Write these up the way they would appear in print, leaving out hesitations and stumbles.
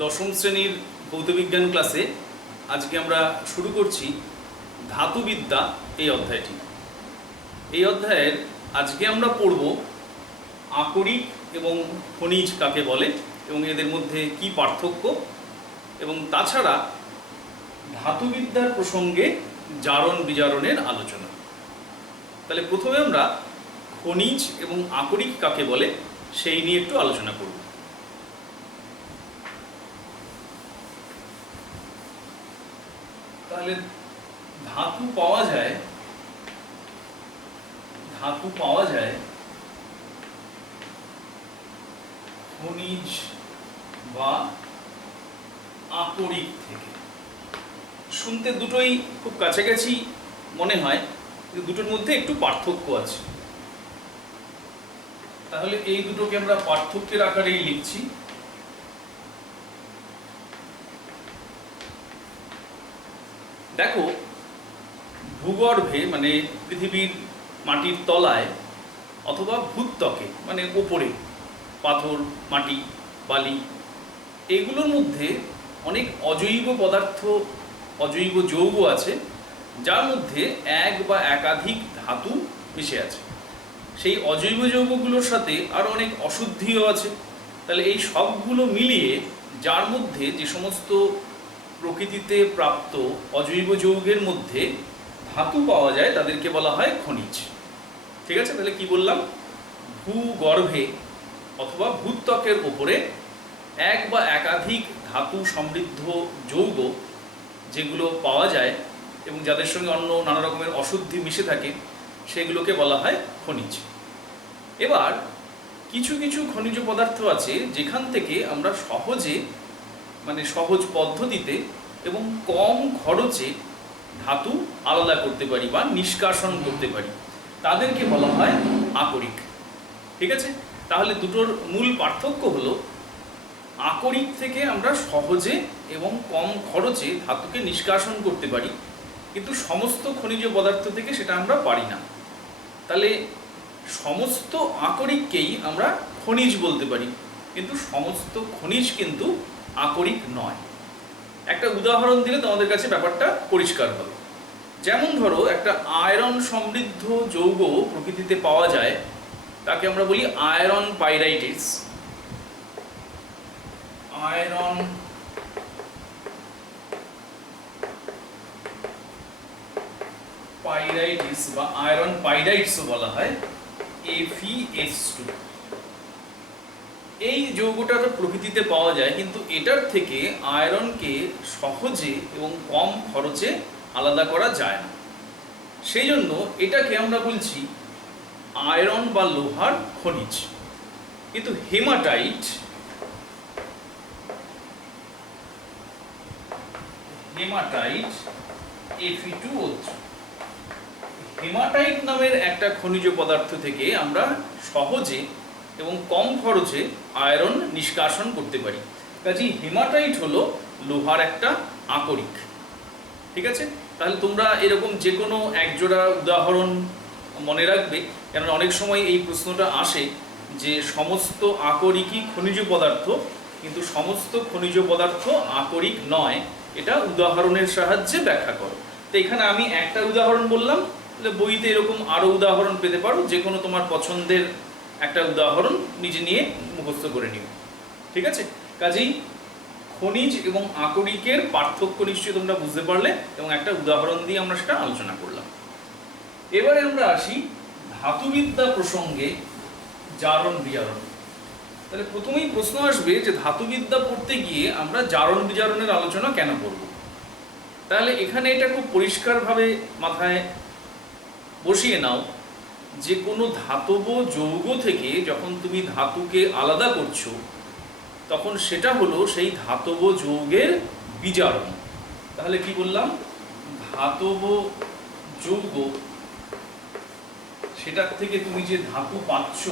দশম শ্রেণীর ভৌতবিজ্ঞান ক্লাসে আজকে আমরা শুরু করছি ধাতুবিদ্যা এই অধ্যায়টি। এই অধ্যায়ের আজকে আমরা পড়ব আকরিক এবং খনিজ কাকে বলে এবং এদের মধ্যে কি পার্থক্য, এবং তাছাড়া ধাতুবিদ্যার প্রসঙ্গে জারণ বিজারণের আলোচনা। তাহলে প্রথমে আমরা খনিজ এবং আকরিক কাকে বলে সেই নিয়ে একটু আলোচনা করব। তাহলে ধাতু পাওয়া যায় খনিজ বা আকরিক থেকে। শুনতে দুটোই খুব কাছাকাছি মনে হয়, কিন্তু দুটোর মধ্যে একটু পার্থক্য আছে। তাহলে এই দুটোকে আমরা পার্থক্যের আকারেই লিখছি। দেখো, ভূগর্ভে মানে পৃথিবীর মাটির তলায় অথবা ভূত্বকে মানে ওপরে পাথর, মাটি, বালি, এগুলোর মধ্যে অনেক অজৈব পদার্থ, অজৈব যৌগ আছে, যার মধ্যে এক বা একাধিক ধাতু মিশে আছে। সেই অজৈব যৌগগুলোর সাথে আরও অনেক অশুদ্ধিও আছে। তাহলে এই সবগুলো মিলিয়ে যার মধ্যে যে সমস্ত প্রকৃতিতে প্রাপ্ত অজৈব যৌগের মধ্যে ধাতু পাওয়া যায় তাদেরকে বলা হয় খনিজ। ঠিক আছে? তাহলে কি বললাম? ভূগর্ভে অথবা ভূত্বকের ওপরে এক বা একাধিক ধাতু সমৃদ্ধ যৌগ যেগুলো পাওয়া যায় এবং যাদের সঙ্গে অন্য নানা রকমের অশুদ্ধি মিশে থাকে, সেগুলোকে বলা হয় খনিজ। এবার কিছু কিছু খনিজ পদার্থ আছে যেখান থেকে আমরা সহজে মানে সহজ পদ্ধতিতে এবং কম খরচে ধাতু আলাদা করতে পারি বা নিষ্কাশন করতে পারি, তাদেরকে বলা হয় আকরিক। ঠিক আছে? তাহলে দুটোর মূল পার্থক্য হলো আকরিক থেকে আমরা সহজে এবং কম খরচে ধাতুকে নিষ্কাশন করতে পারি, কিন্তু সমস্ত খনিজ পদার্থ থেকে সেটা আমরা পারি না। তাহলে সমস্ত আকরিককেই আমরা খনিজ বলতে পারি, কিন্তু সমস্ত খনিজ কিন্তু আকরিক নয়। একটা উদাহরণ দিলে তোমাদের কাছে ব্যাপারটা পরিষ্কার হবে। যেমন ধরো, একটা আয়রন সমৃদ্ধ যৌগ প্রকৃতিতে পাওয়া যায়, তাকে আমরা বলি আয়রন পাইরাইটিস। আয়রন পাইরাইটিস বা আয়রন পাইরাইটসও বলা হয়, AfS2। এই যৌগটা তো প্রকৃতিতে পাওয়া যায়, কিন্তু এটার থেকে আয়রনকে সহজে এবং কম খরচে আলাদা করা যায় না। সেই জন্য এটাকে আমরা বলছি আয়রন বা লোহার খনিজ। কিন্তু হেমাটাইট Fe2O3, হেমাটাইট নামের একটা খনিজ পদার্থ থেকে আমরা সহজে এবং কম খরচে আয়রন নিষ্কাশন করতে পারি। কাজেই হেমাটাইট হলো লোহার একটা আকরিক। ঠিক আছে? তাহলে তোমরা এরকম যে কোনো একজোড়া উদাহরণ মনে রাখবে, কেননা অনেক সময় এই প্রশ্নটা আসে যে সমস্ত আকরিকই খনিজ পদার্থ, কিন্তু সমস্ত খনিজ পদার্থ আকরিক নয়, এটা উদাহরণের সাহায্যে ব্যাখ্যা করো। তো এখানে আমি একটা উদাহরণ বললাম, তাহলে বইতে এরকম আরও উদাহরণ পেতে পারো, যে কোনো তোমার পছন্দের একটা উদাহরণ নিজে নিয়ে মুখস্থ করে নিও। ঠিক আছে? কাজেই খনিজ এবং আকরিকের পার্থক্য নিশ্চয়ই তোমরা বুঝতে পারলে, এবং একটা উদাহরণ দিয়ে আমরা সেটা আলোচনা করলাম। এবারে আমরা আসি ধাতুবিদ্যা প্রসঙ্গে জারণ বিজারণ। তাহলে প্রথমেই প্রশ্ন আসবে যে ধাতুবিদ্যা পড়তে গিয়ে আমরা জারণ বিজারণের আলোচনা কেন করব? তাহলে এখানে এটা খুব পরিষ্কারভাবে মাথায় বসিয়ে নাও যে কোনো ধাতব যৌগ থেকে যখন তুমি ধাতুকে আলাদা করছো, তখন সেটা হলো সেই ধাতব যৌগের বিজারণ। তাহলে কি বললাম? ধাতব যৌগ, সেটার থেকে তুমি যে ধাতু পাচ্ছ,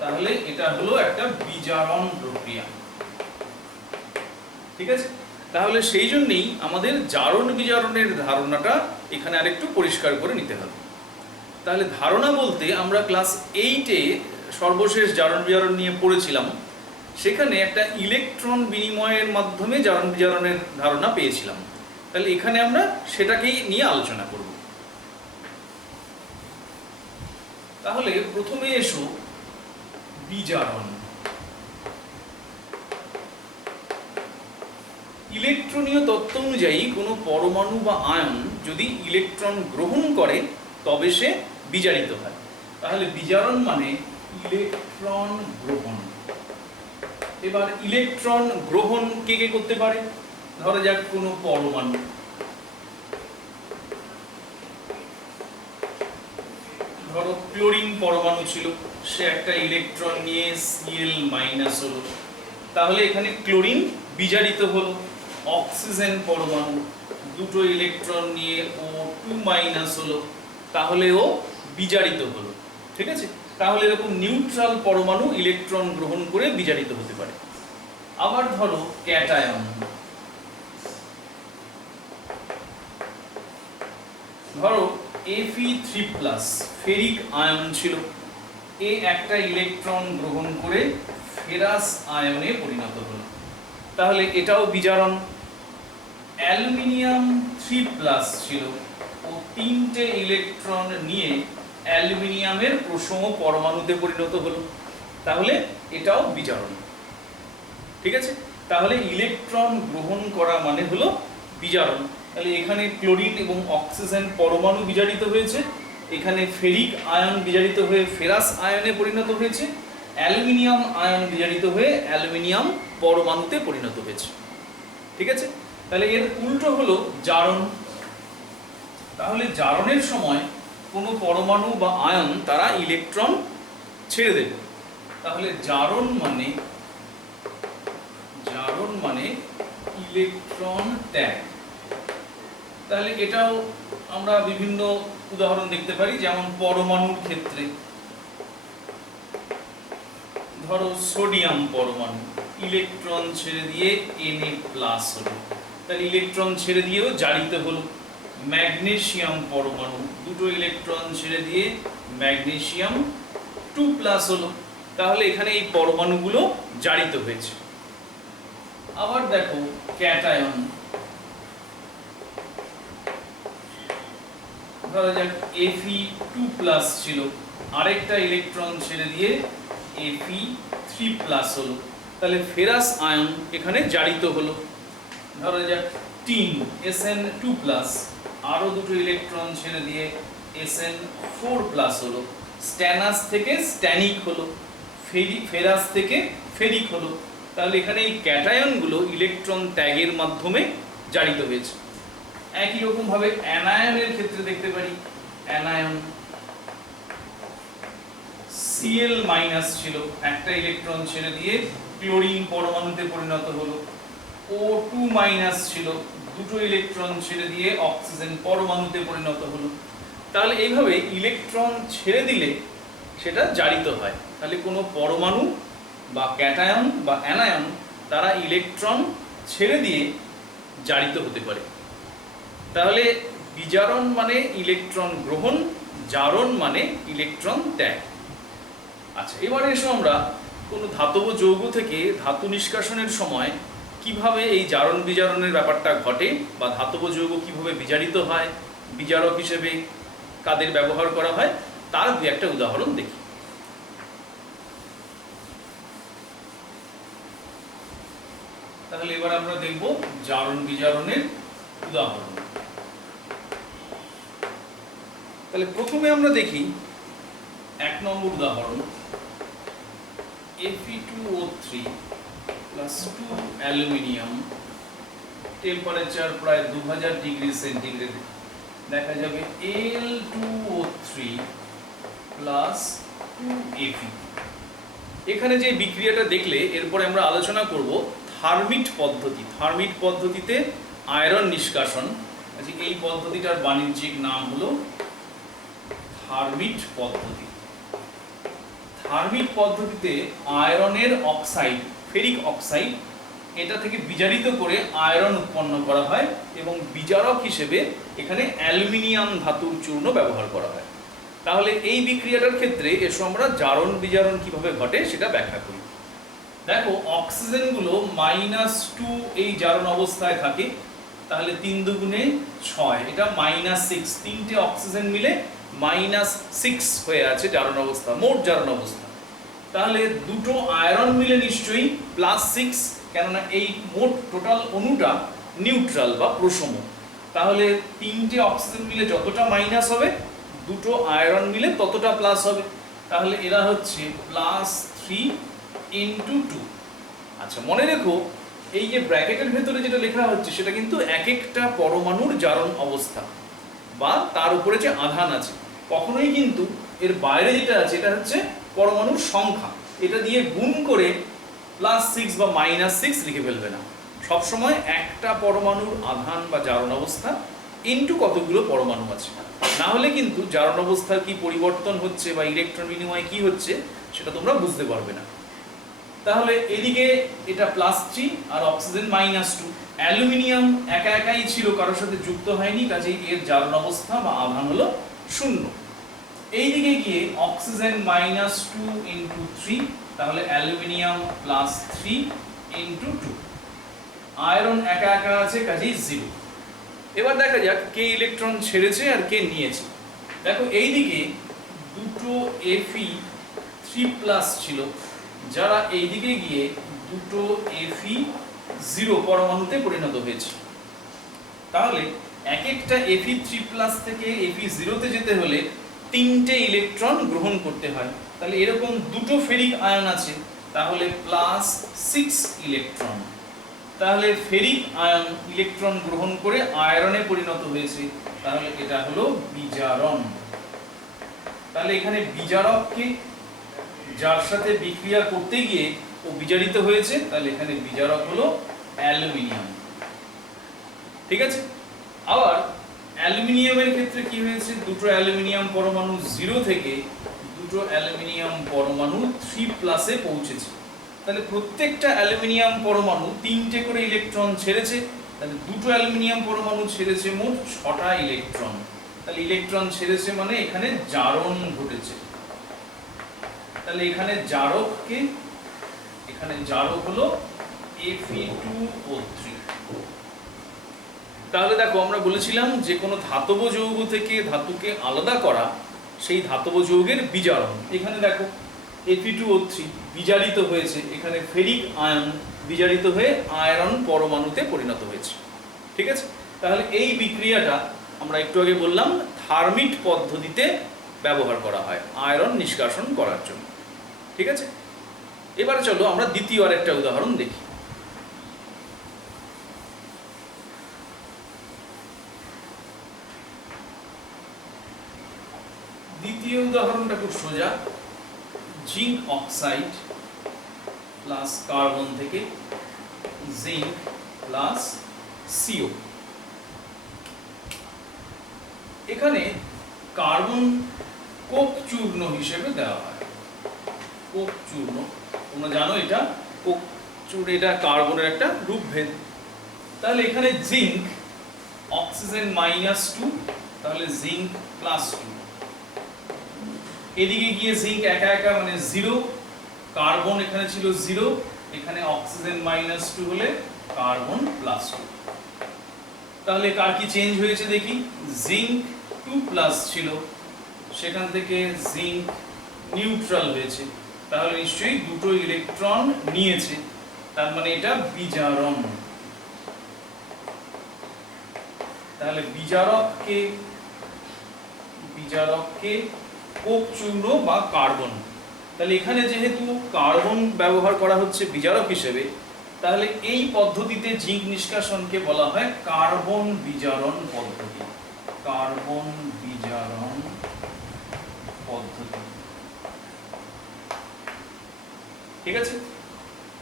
তাহলে এটা হলো একটা বিজারণ প্রক্রিয়া। ঠিক আছে? তাহলে সেই জন্যই আমাদের জারণ বিজারণের ধারণাটা এখানে আরেকটু পরিষ্কার করে নিতে হবে। তাহলে ধারণা বলতে আমরা ক্লাস 8-এ সর্বশেষ জারণ বিজারণ নিয়ে পড়েছিলাম সেখানে একটা ইলেকট্রন বিনিময়ের মাধ্যমে জারণ বিজারণের ধারণা পেয়েছিলাম। তাহলে এখানে আমরা সেটাকেই নিয়ে আলোচনা করব। তাহলে প্রথমে এসো বিজারণ। ইলেকট্রনীয় তত্ত্ব অনুযায়ী কোনো পরমাণু বা আয়ন যদি ইলেকট্রন গ্রহণ করে তবে সে বিজারিত হয়। তাহলে বিজারণ মানে ইলেকট্রন গ্রহণ। এবার ইলেকট্রন গ্রহণ কে কে করতে পারে? ধরা যাক কোনো পরমাণু, ধরো ক্লোরিন পরমাণু ছিল, সে একটা ইলেকট্রন নিয়ে Cl- হলো, তাহলে এখানে ক্লোরিন বিজারিত হলো। অক্সিজেন পরমাণু দুটো ইলেকট্রন নিয়ে O2- হলো, তাহলে ও বিজারিত হলো। ঠিক আছে, তাহলে এরকম নিউট্রাল পরমাণু ইলেকট্রন গ্রহণ করে বিজারিত হতে পারে। আবার ধরো ক্যাটায়ন, ধরো Fe3+ ফেরিক আয়ন ছিল, এ একটা ইলেকট্রন গ্রহণ করে ফেরাস আয়নে পরিণত হলো, তাহলে এটাও বিজারণ। অ্যালুমিনিয়াম 3+ ছিল, ও তিনটে ইলেকট্রন নিয়ে অ্যালুমিনিয়ামের প্রসম পরমাণুতে পরিণত হলো, তাহলে এটাও বিজারণ। ঠিক আছে, তাহলে ইলেকট্রন গ্রহণ করা মানে হলো বিজারণ। তাহলে এখানে ক্লোরিন এবং অক্সিজেন পরমাণু বিজারিত হয়েছে, এখানে ফেরিক আয়ন বিজারিত হয়ে ফেরাস আয়নে পরিণত হয়েছে, অ্যালুমিনিয়াম আয়ন বিজারিত হয়ে অ্যালুমিনিয়াম পরমাণুতে পরিণত হয়েছে। ঠিক আছে, তাহলে এর উল্টো হলো জারণ। তাহলে জারণের সময় কোনো পরমাণু বা আয়ন তারা ইলেকট্রন ছেড়ে দেবে, তাহলে জারণ মানে ইলেকট্রন ত্যাগ। তাহলে এটাও আমরা বিভিন্ন উদাহরণ দেখতে পারি, যেমন পরমাণুর ক্ষেত্রে ধরো সোডিয়াম পরমাণু ইলেকট্রন ছেড়ে দিয়ে Na+ হলো, তাহলে ইলেকট্রন ছেড়ে দিয়েও জারিত হলো। ম্যাগনেসিয়াম পরমাণু দুটো ইলেকট্রন ছেড়ে দিয়ে ম্যাগনেসিয়াম 2+ হলো, তাহলে এখানে এই পরমাণুগুলো জারিত হয়েছে। আবার দেখো ক্যাটায়ন, ধরা যাক Fe2+ ছিল, আরেকটা ইলেকট্রন ছেড়ে দিয়ে Fe3+ হলো, তাহলে ফেরাস আয়ন এখানে জারিত হলো। ধরা যাক টিন Sn2+, আরো দুটো ইলেকট্রন ছেড়ে দিয়ে Sn4+ হলো, স্ট্যানাস থেকে স্ট্যানিক হলো, ফেরাস থেকে ফেরিক হলো, তাহলে এখানে এই ক্যাটায়নগুলো ইলেকট্রন ত্যাগের মাধ্যমে জারিত হয়েছে। একই রকম ভাবে অ্যানায়নের ক্ষেত্রে দেখতে পারি, অ্যানায়ন Cl- ছিল, একটা ইলেকট্রন ছেড়ে দিয়ে ক্লোরিন পরমাণুতে পরিণত হলো। O2- ছিল, দুটো ইলেকট্রন ছেড়ে দিয়ে অক্সিজেন পরমাণুতে পরিণত হলো। তাহলে এইভাবে ইলেকট্রন ছেড়ে দিলে সেটা জারিত হয়। তাহলে কোনো পরমাণু বা ক্যাটায়ন বা অ্যানায়ন তারা ইলেকট্রন ছেড়ে দিয়ে জারিত হতে পারে। তাহলে বিজারণ মানে ইলেকট্রন গ্রহণ, জারণ মানে ইলেকট্রন ত্যাগ। আচ্ছা, এবারে এসো আমরা কোনো ধাতব যৌগ থেকে ধাতু নিষ্কাশনের সময় কিভাবে এই জারণ বিজারণের ব্যাপারটা ঘটে, বা ধাতব যৌগ কিভাবে বিজারিত হয়, বিজারক হিসেবে কাদের ব্যবহার করা হয়, তার দু একটা উদাহরণ দেখি। তাহলে এবার আমরা দেখব জারণ বিজারণের উদাহরণ। তাহলে প্রথমে আমরা দেখি 1 নম্বর উদাহরণ, Fe2O3 + 2 অ্যালুমিনিয়াম, টেম্পারেচার প্রায় 2000 ডিগ্রি সেন্টিগ্রেড, দেখা যাবে Al2O3 + 2 Fe। এখানে যে বিক্রিয়াটা দেখলে এরপরে আমরা আলোচনা করব থার্মিট পদ্ধতি। থার্মিট পদ্ধতিতে আয়রন নিষ্কাশন, এই পদ্ধতিটার বাণিজ্যিক নাম হলো থার্মিট পদ্ধতি। থার্মিট পদ্ধতিতে আয়রনের অক্সাইড, ফেরিক অক্সাইড, এটা থেকে বিজারিত করে আয়রন উৎপন্ন করা হয় এবং বিজারক হিসেবে এখানে অ্যালুমিনিয়াম ধাতুর চূর্ণ ব্যবহার করা হয়। তাহলে এই বিক্রিয়াটার ক্ষেত্রে এসো আমরা জারণ বিজারণ কিভাবে ঘটে সেটা ব্যাখ্যা করি। দেখো অক্সিজেনগুলো -2 এই জারণ অবস্থায় থাকে, তাহলে 3 দুগুণে 6, এটা -6, তিনটে অক্সিজেন মিলে -6 হয়ে আছে জারণ অবস্থা, মোট জারণ অবস্থা। তাহলে দুটো আয়রন মিলে নিশ্চয়ই +6, কেননা এই মোট টোটাল অণুটা নিউট্রাল বা প্রশম। তাহলে তিনটে অক্সিজেন মিলে যতটা মাইনাস হবে, দুটো আয়রন মিলে ততটা প্লাস হবে। তাহলে এরা হচ্ছে +3 × 2। আচ্ছা, মনে রেখো এই যে ব্র্যাকেটের ভেতরে যেটা লেখা হচ্ছে সেটা কিন্তু এক একটা পরমাণুর জারণ অবস্থা বা তার উপরে যে আধান আছে। কখনোই কিন্তু এর বাইরে যেটা আছে এটা হচ্ছে পরমাণুর সংখ্যা, এটা দিয়ে গুণ করে +6 বা -6 লিখে ফেলবে না। সবসময় একটা পরমাণুর আধান বা জারণ অবস্থা ইনটু কতগুলো পরমাণু আছে, না হলে কিন্তু জারণ অবস্থার কি পরিবর্তন হচ্ছে বা ইলেকট্রন বিনিময় কি হচ্ছে সেটা তোমরা বুঝতে পারবে না। তাহলে এদিকে এটা +3 আর অক্সিজেন -2। অ্যালুমিনিয়াম একা একাই ছিল, কারোর সাথে যুক্ত হয়নি, কাজেই এর জারণ অবস্থা বা আধান হলো 0। এইদিকে গিয়ে অক্সিজেন -2 × 3, তাহলে অ্যালুমিনিয়াম +3 × 2। আয়রন একা একা আছে, কাজেই 0। এবার দেখা যাক কে ইলেকট্রন ছেড়েছে আর কে নিয়েছে। দেখো এইদিকে দুটো Fe3+ ছিল, যারা এইদিকে গিয়ে দুটো Fe0 পরমাণুতে পরিণত হয়েছে। তাহলে এক একটা Fe3+ থেকে Fe0 তে যেতে হলে 3টে ইলেকট্রন গ্রহণ করতে হয়। তাহলে এরকম দুটো ফেরিক আয়ন আছে, তাহলে +6 ইলেকট্রন। তাহলে ফেরিক আয়ন ইলেকট্রন গ্রহণ করে আয়রনে পরিণত হয়েছে, তাহলে এটা হলো বিজারণ। তাহলে এখানে বিজারককে, যার সাথে বিক্রিয়া করতে গিয়ে ও বিজারিত হয়েছে, তাহলে এখানে বিজারক হলো অ্যালুমিনিয়াম। ঠিক আছে। আবার অ্যালুমিনিয়ামের ক্ষেত্রে কি হয়েছে, দুটো অ্যালুমিনিয়াম পরমাণু 0 থেকে দুটো অ্যালুমিনিয়াম পরমাণু 3+ এ পৌঁছেছে। তাহলে প্রত্যেকটা অ্যালুমিনিয়াম পরমাণু 3টে করে ইলেকট্রন ছেড়েছে, তাহলে দুটো অ্যালুমিনিয়াম পরমাণু ছেড়েছে মোট 6টা ইলেকট্রন। তাহলে ইলেকট্রন ছেড়েছে মানে এখানে জারণ ঘটেছে। তাহলে এখানে জারককে, এখানে জারক হলো Fe2O3। তাহলে দেখো আমরা বলেছিলাম যে কোনো ধাতব যৌগ থেকে ধাতুকে আলাদা করা সেই ধাতব যৌগের বিজারণ। এখানে দেখো Fe2O3 বিজারিত হয়েছে, এখানে ফেরিক আয়ন বিজারিত হয়ে আয়রন পরমাণুতে পরিণত হয়েছে। ঠিক আছে। তাহলে এই বিক্রিয়াটা আমরা একটু আগে বললাম থার্মিট পদ্ধতিতে ব্যবহার করা হয় আয়রন নিষ্কাশন করার জন্য। ঠিক আছে। এবারে চলো আমরা দ্বিতীয় আরেকটা উদাহরণ দেখি। দ্বিতীয় উদাহরণটা খুব সোজা, জিঙ্ক অক্সাইড প্লাস কার্বন থেকে জিঙ্ক প্লাস CO। এখানে কার্বন কোক চূর্ণ হিসেবে দেওয়া হয়। কোক চূর্ণ তোমরা জানো, এটা কোক চূর্ণ, এটা কার্বনের একটা রূপভেদ। তাহলে এখানে জিঙ্ক, অক্সিজেন -2, তাহলে জিঙ্ক +2। এদিকে গিয়ে জিঙ্ক একা একা মানে 0, কার্বন এখানে ছিল 0, এখানে অক্সিজেন -2 হলে কার্বন +2। তাহলে কার কি চেঞ্জ হয়েছে দেখি, জিঙ্ক 2+ ছিল, সেখান থেকে জিঙ্ক নিউট্রাল হয়েছে, তাহলে নিশ্চয়ই দুটো ইলেকট্রন নিয়েছে, তার মানে এটা বিজারণ। তাহলে বিজারককে কোক চূর্ণ বা কার্বন। তাহলে এখানে যেহেতু কার্বন ব্যবহার করা হচ্ছে বিজারক হিসেবে, তাহলে এই পদ্ধতিতে জিঙ্ক নিষ্কাশনকে বলা হয় কার্বন বিজারণ পদ্ধতি। কার্বন বিজারণ পদ্ধতি। ঠিক আছে।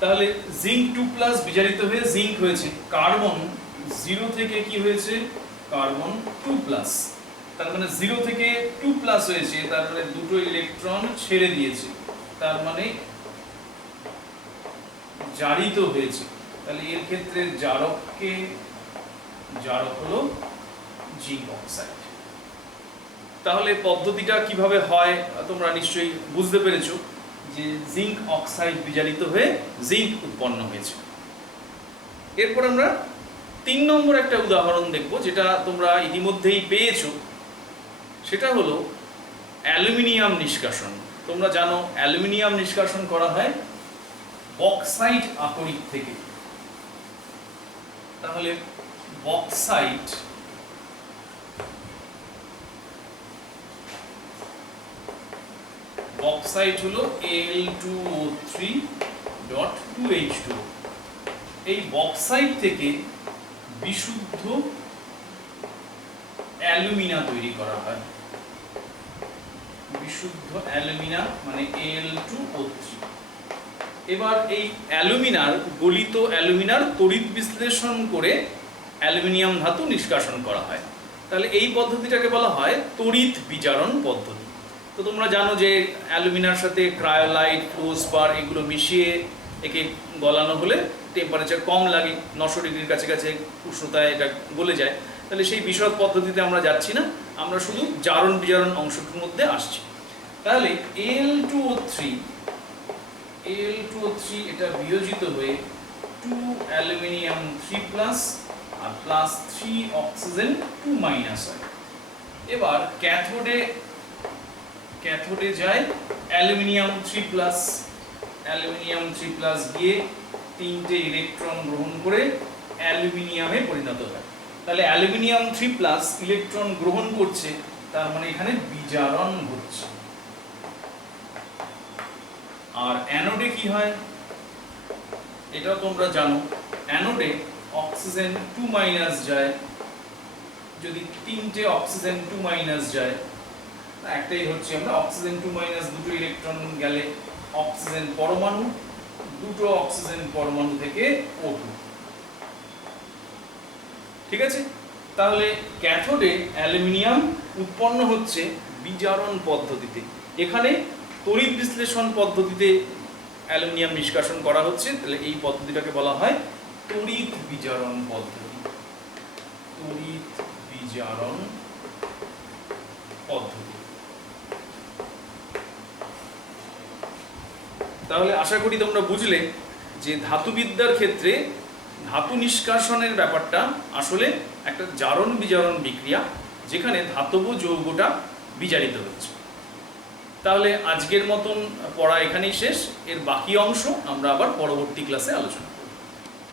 তাহলে জিঙ্ক 2+ বিজারিত হয়ে জিঙ্ক হয়েছে, কার্বন 0 থেকে কি হয়েছে, কার্বন 2+। তার মানে 0 থেকে 2+ হয়েছে, তার মানে দুটো ইলেকট্রন ছেড়ে দিয়েছে, তার মানে জারিত হয়েছে। তাহলে এর ক্ষেত্রে জারক হলো জিঙ্ক অক্সাইড। তাহলে পদ্ধতিটা কিভাবে হয় তোমরা নিশ্চয়ই বুঝতে পেরেছো। যে জিঙ্ক অক্সাইড বিজারিত হয়ে জিঙ্ক উৎপন্ন হয়েছে। এরপর আমরা 3 নম্বর একটা উদাহরণ দেখব, যেটা তোমরা ইতিমধ্যেই পেয়েছো। সেটা হলো অ্যালুমিনিয়াম নিষ্কাশন। তোমরা জানো অ্যালুমিনিয়াম নিষ্কাশন করা হয় বক্সাইট আকরিক থেকে। তাহলে বক্সাইট হলো Al2O3.2H2। এই বক্সাইট থেকে বিশুদ্ধ অ্যালুমিনা তৈরি করা হয়। বিশুদ্ধ অ্যালুমিনা মানে Al2O3। এবার এই অ্যালুমিনার গলিত অ্যালুমিনার তড়িৎ বিশ্লেষণ করে অ্যালুমিনিয়াম ধাতু নিষ্কাশন করা হয়। তাহলে এই পদ্ধতিটাকে বলা হয় তড়িৎ বিজারণ পদ্ধতি। তো তোমরা জানো যে অ্যালুমিনার সাথে ক্রায়োলাইট, ফ্লোরস্পার এগুলো মিশিয়ে একে গলানো হলে টেম্পারেচার কম লাগে, 900 ডিগ্রির কাছাকাছি উষ্ণতায় এটা গলে যায়। তাহলে সেই বিশদ পদ্ধতিতে আমরা যাচ্ছি না, আমরা শুধু জারণ বিজারণ অংশটির মধ্যে আসছি। তাহলে Al2O3 এটা বিয়োজিত হয়ে 2 অ্যালুমিনিয়াম 3+ আর +3 অক্সিজেন 2- হয়। এবার ক্যাথোডে যায় অ্যালুমিনিয়াম 3+ গিয়ে 3টে ইলেকট্রন গ্রহণ করে অ্যালুমিনিয়ামে পরিণত হয়। তাহলে অ্যালুমিনিয়াম 3+ ইলেকট্রন গ্রহণ করছে, তার মানে এখানে বিজারণ ঘটছে। আর অ্যানোডে কি হয় এটাও তোমরা জানো। অ্যানোডে অক্সিজেন 2- যায়। যদি 3টে অক্সিজেন 2- যায়, একটাই হচ্ছে আমরা অক্সিজেন 2- দুটো ইলেকট্রন গেলে অক্সিজেন পরমাণু, দুটো অক্সিজেন পরমাণু থেকে O2। ঠিক আছে? তাহলে ক্যাথোডে অ্যালুমিনিয়াম উৎপন্ন হচ্ছে বিজারণ পদ্ধতিতে। এখানে তড়িৎ বিশ্লেষণ পদ্ধতিতে অ্যালুমিনিয়াম নিষ্কাশন করা হচ্ছে। তাহলে এই পদ্ধতিটাকে বলা হয় তড়িৎ বিজারণ পদ্ধতি। তড়িৎ বিজারণ পদ্ধতি। তাহলে আশা করি তোমরা বুঝলে যে ধাতুবিদ্যার ক্ষেত্রে ধাতু নিষ্কাশনের ব্যাপারটা আসলে একটা জারণ বিজারণ বিক্রিয়া, যেখানে ধাতব যৌগটা বিজারিত হচ্ছে। তাহলে আজকের মতন পড়া এখানেই শেষ। এর বাকি অংশ আমরা আবার পরবর্তী ক্লাসে আলোচনা করব।